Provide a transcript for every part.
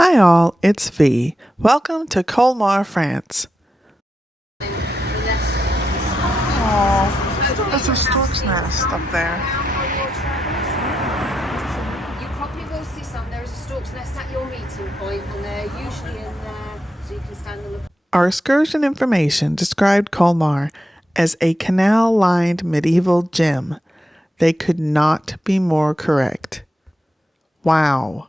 Hi all, it's V. Welcome to Colmar, France. Oh, there's a stork's nest up there. You probably will see some. There is a stork's nest at your meeting point, and they're usually in there so you can stand and look. Our excursion information described Colmar as a canal-lined medieval gem. They could not be more correct. Wow.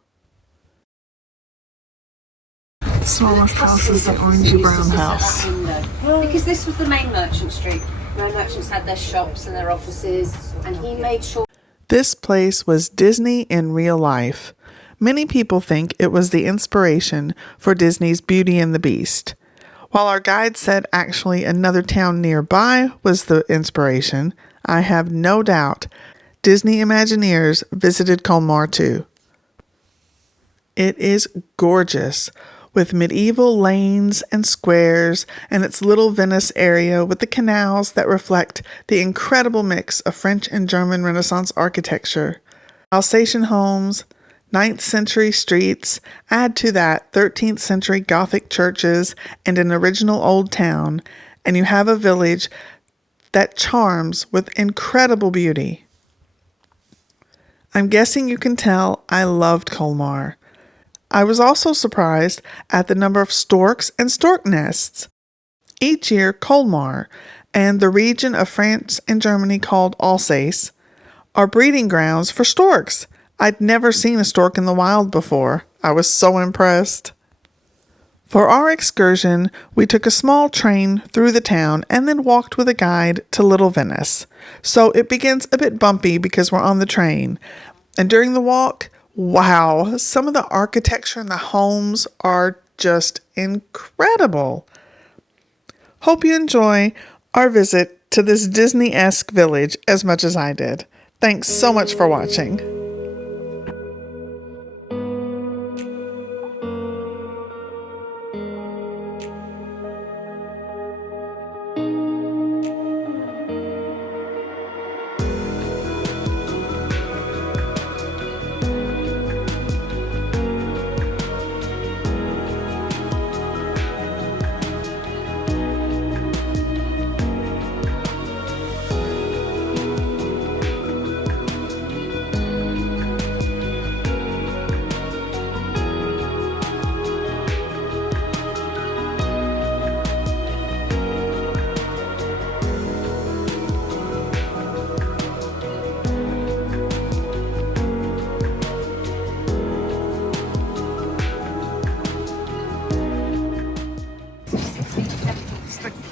The smallest house is the orangey brown house. Because this was the main merchant street. No merchants had their shops and their offices, and he made sure. This place was Disney in real life. Many people think it was the inspiration for Disney's Beauty and the Beast. While our guide said actually another town nearby was the inspiration, I have no doubt Disney Imagineers visited Colmar too. It is gorgeous, with medieval lanes and squares and its Little Venice area with the canals that reflect the incredible mix of French and German Renaissance architecture. Alsatian homes, 9th century streets, add to that 13th century Gothic churches and an original old town, and you have a village that charms with incredible beauty. I'm guessing you can tell I loved Colmar. I was also surprised at the number of storks and stork nests. Each year, Colmar and the region of France and Germany called Alsace are breeding grounds for storks. I'd never seen a stork in the wild before. I was so impressed. For our excursion, we took a small train through the town and then walked with a guide to Little Venice. So it begins a bit bumpy because we're on the train. And during the walk, wow, some of the architecture in the homes are just incredible. Hope you enjoy our visit to this Disney-esque village as much as I did. Thanks so much for watching.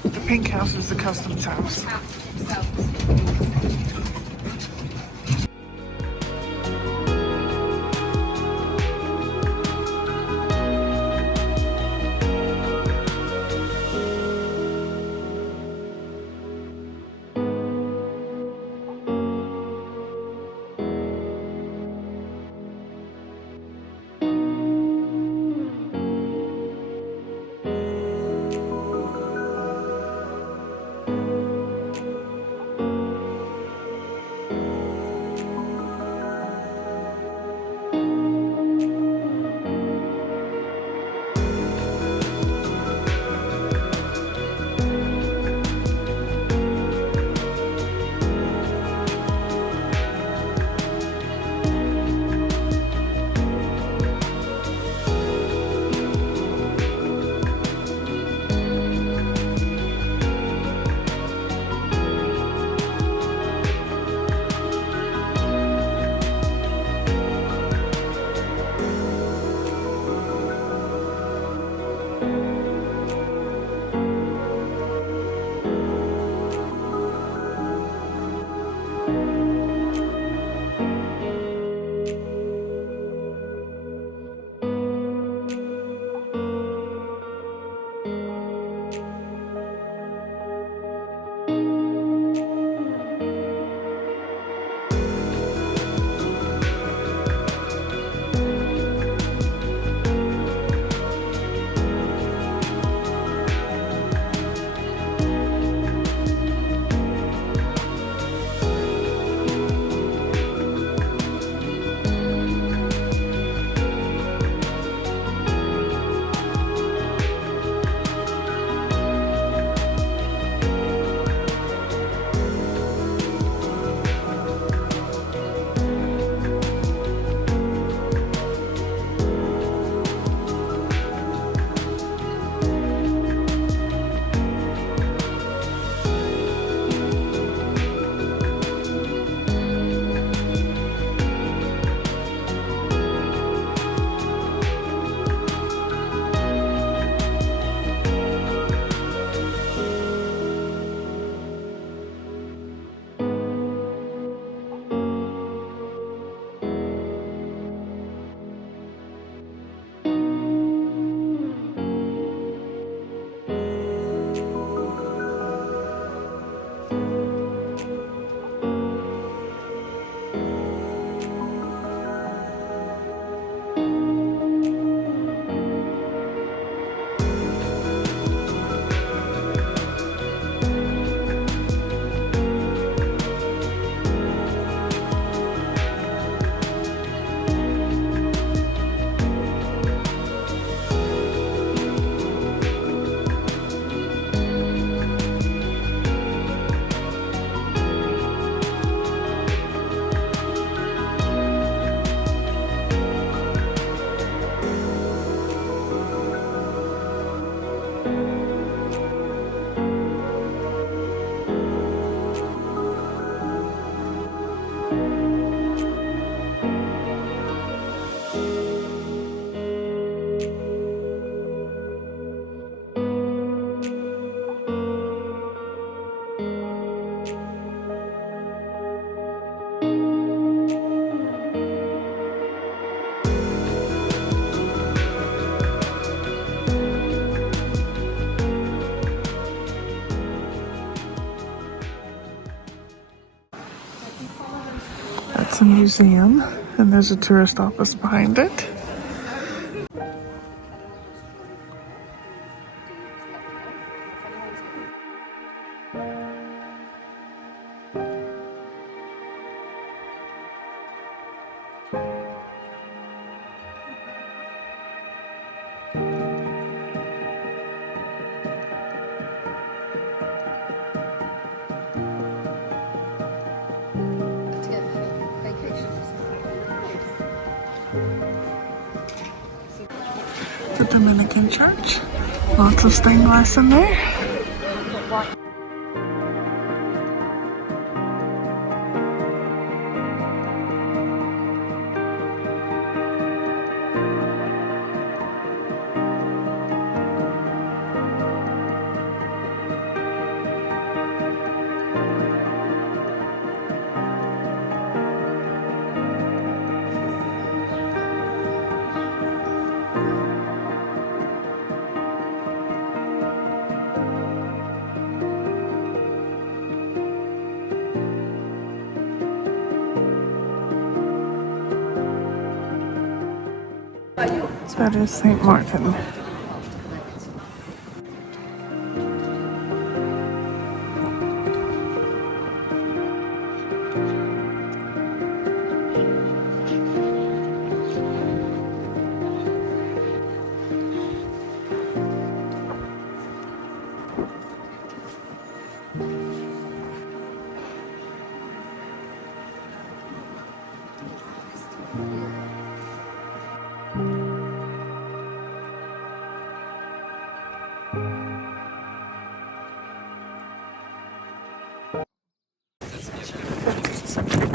The pink house is the customs house. museum, and there's a tourist office behind it. The Dominican church. Lots of stained glass in there. That is St. Martin.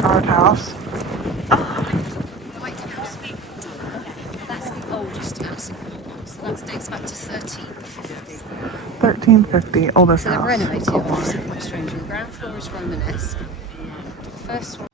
Art house. That's the oldest house in Colmar, so that dates back to 1350. 1350, oldest So they've house. renovated it, obviously quite strange. The ground floor is Romanesque. The first one.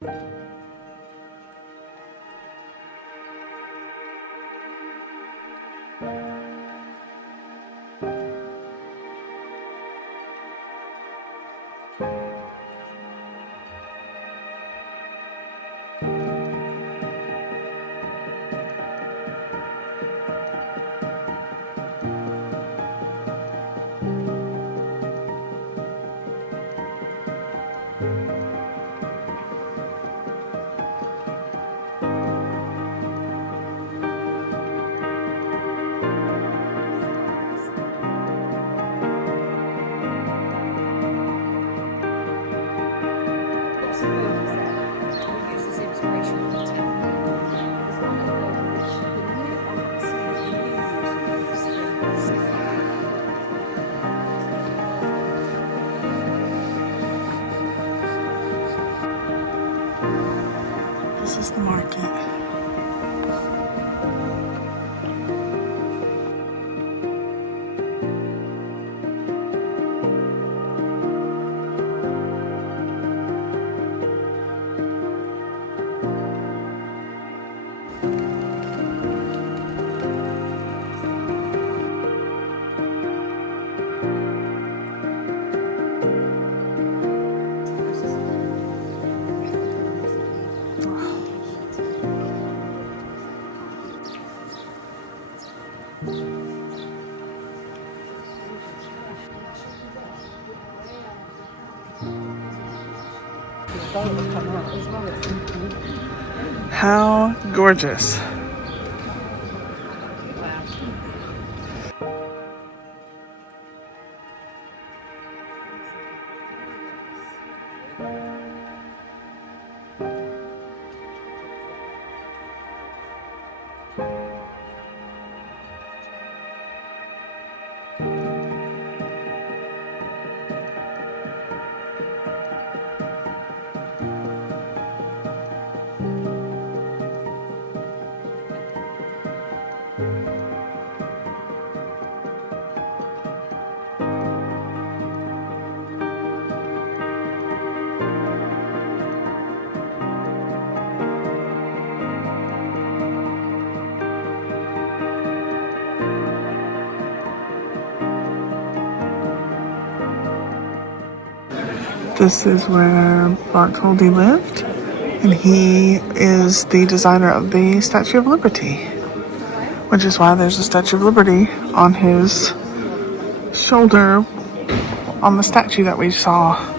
This is the market. How gorgeous. This is where Bartholdi lived. And he is the designer of the Statue of Liberty, which is why there's a Statue of Liberty on his shoulder on the statue that we saw.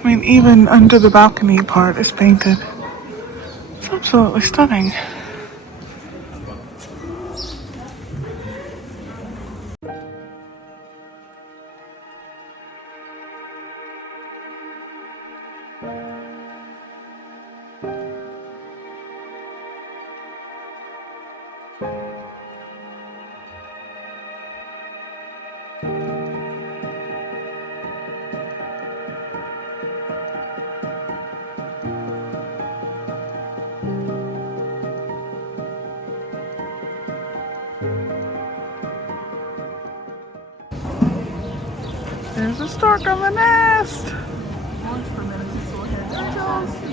I mean, even under the balcony part is painted. It's absolutely stunning. There's a stork on the nest. Watch for a minute, these little hairy angels.